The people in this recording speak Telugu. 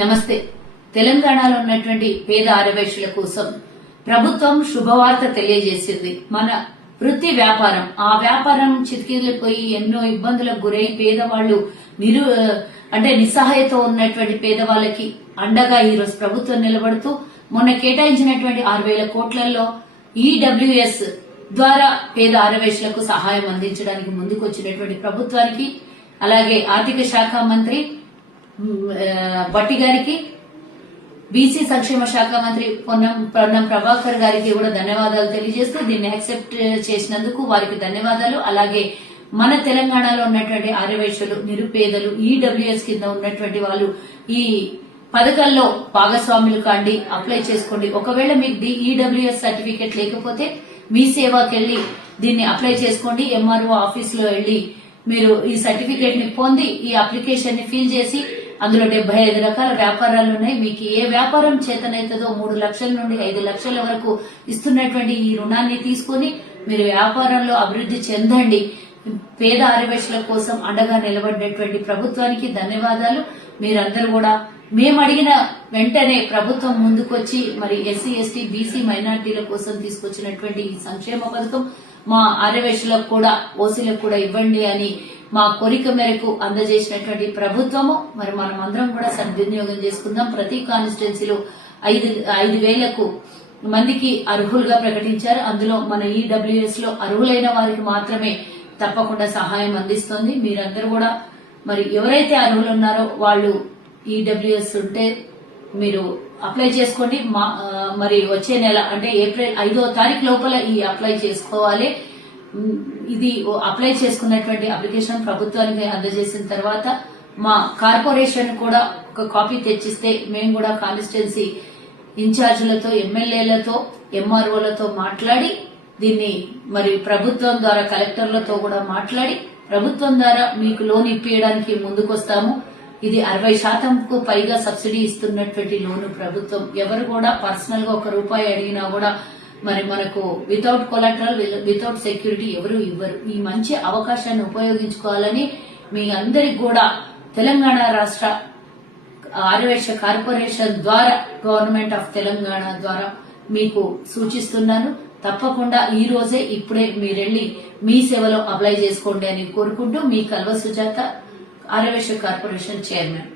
నమస్తే. తెలంగాణలో ఉన్నటువంటి పేద ఆర్యవైశ్యుల కోసం ప్రభుత్వం శుభవార్త తెలియజేసింది. మన వృత్తి వ్యాపారం, ఆ వ్యాపారం చితికిపోయి ఎన్నో ఇబ్బందులకు గురై పేదవాళ్లు నిస్సహాయతో ఉన్నటువంటి పేదవాళ్ళకి అండగా ఈ రోజు ప్రభుత్వం నిలబడుతూ మొన్న కేటాయించినటువంటి 6,000 కోట్లలో ఈడబ్ల్యూఎస్ ద్వారా పేద ఆర్యవైశ్యులకు సహాయం అందించడానికి ముందుకు వచ్చినటువంటి ప్రభుత్వానికి, అలాగే ఆర్థిక శాఖ మంత్రి భట్టి గారికి, బీసీ సంక్షేమ శాఖ మంత్రి పొన్నం ప్రభాకర్ గారికి కూడా ధన్యవాదాలు తెలియజేస్తూ దీన్ని యాక్సెప్ట్ చేసినందుకు వారికి ధన్యవాదాలు. అలాగే మన తెలంగాణలో ఉన్నటువంటి ఆర్యవైశ్యులు, నిరుపేదలు, ఈడబ్ల్యూఎస్ కింద ఉన్నటువంటి వాళ్ళు ఈ పథకాల్లో భాగస్వాములు కాండి, అప్లై చేసుకోండి. ఒకవేళ మీకు ఈడబ్ల్యూఎస్ సర్టిఫికేట్ లేకపోతే మీ సేవాకెళ్లి దీన్ని అప్లై చేసుకోండి. ఎంఆర్ఓ ఆఫీస్ లో వెళ్లి మీరు ఈ సర్టిఫికేట్ ని పొంది ఈ అప్లికేషన్ ని ఫిల్ చేసి, అందులో 75 రకాల వ్యాపారాలు ఉన్నాయి. మీకు ఏ వ్యాపారం చేతనైతుందో 3 లక్షల నుండి 5 లక్షల వరకు ఇస్తున్నటువంటి ఈ రుణాన్ని తీసుకుని మీరు వ్యాపారంలో అభివృద్ధి చెందండి. పేద ఆర్యవైశ్యుల కోసం అండగా నిలబడినటువంటి ప్రభుత్వానికి ధన్యవాదాలు. మీరందరూ కూడా మేము అడిగిన వెంటనే ప్రభుత్వం ముందుకొచ్చి మరి ఎస్సీ, ఎస్టీ, బీసీ, మైనార్టీల కోసం తీసుకొచ్చినటువంటి ఈ సంక్షేమ పథకం మా ఆర్యవైశ్యులకు కూడా, ఓసీలకు కూడా ఇవ్వండి అని మా కోరిక మేరకు అందజేసినటువంటి ప్రభుత్వము మరి మనం అందరం కూడా సద్వినియోగం చేసుకుందాం. ప్రతి కాన్స్టిట్యున్సీలో 5,000 మందికి అర్హులుగా ప్రకటించారు. అందులో మన ఈడబ్ల్యూఎస్ లో అర్హులైన వారికి మాత్రమే తప్పకుండా సహాయం అందిస్తోంది. మీరందరూ కూడా మరి ఎవరైతే అర్హులు ఉన్నారో వాళ్ళు ఈడబ్ల్యూఎస్ ఉంటే మీరు అప్లై చేసుకోండి. మరి వచ్చే నెల అంటే ఏప్రిల్ 5వ తారీఖు లోపల ఈ అప్లై చేసుకోవాలి. ఇది అప్లై చేసుకున్నటువంటి అప్లికేషన్ ప్రభుత్వానికి అందజేసిన తర్వాత మా కార్పొరేషన్ కూడా ఒక కాపీ తెచ్చిస్తే మేము కూడా కాన్స్టిట్యున్సీ ఇన్ఛార్జీలతో, ఎమ్మెల్యేలతో, ఎంఆర్ఓలతో మాట్లాడి దీన్ని మరి ప్రభుత్వం ద్వారా కలెక్టర్లతో కూడా మాట్లాడి ప్రభుత్వం ద్వారా మీకు లోన్ ఇప్పించడానికి ముందుకొస్తాము. ఇది 60% పైగా సబ్సిడీ ఇస్తున్నటువంటి లోను ప్రభుత్వం. ఎవరు కూడా పర్సనల్ గా ₹1 అడిగినా కూడా మరి మనకు వితౌట్ కొలాటరల్, వితౌట్ సెక్యూరిటీ ఎవరు ఇవ్వరు. ఈ మంచి అవకాశాన్ని ఉపయోగించుకోవాలని మీ అందరికి కూడా తెలంగాణ రాష్ట్ర ఆర్యవైశ్య కార్పొరేషన్ ద్వారా, గవర్నమెంట్ ఆఫ్ తెలంగాణ ద్వారా మీకు సూచిస్తున్నాను. తప్పకుండా ఈ రోజే ఇప్పుడే మీరెళ్లి మీ సేవలో అప్లై చేసుకోండి అని కోరుకుంటూ మీ కల్వ సుజాత, ఆర్యవైశ్య కార్పొరేషన్ చైర్మన్.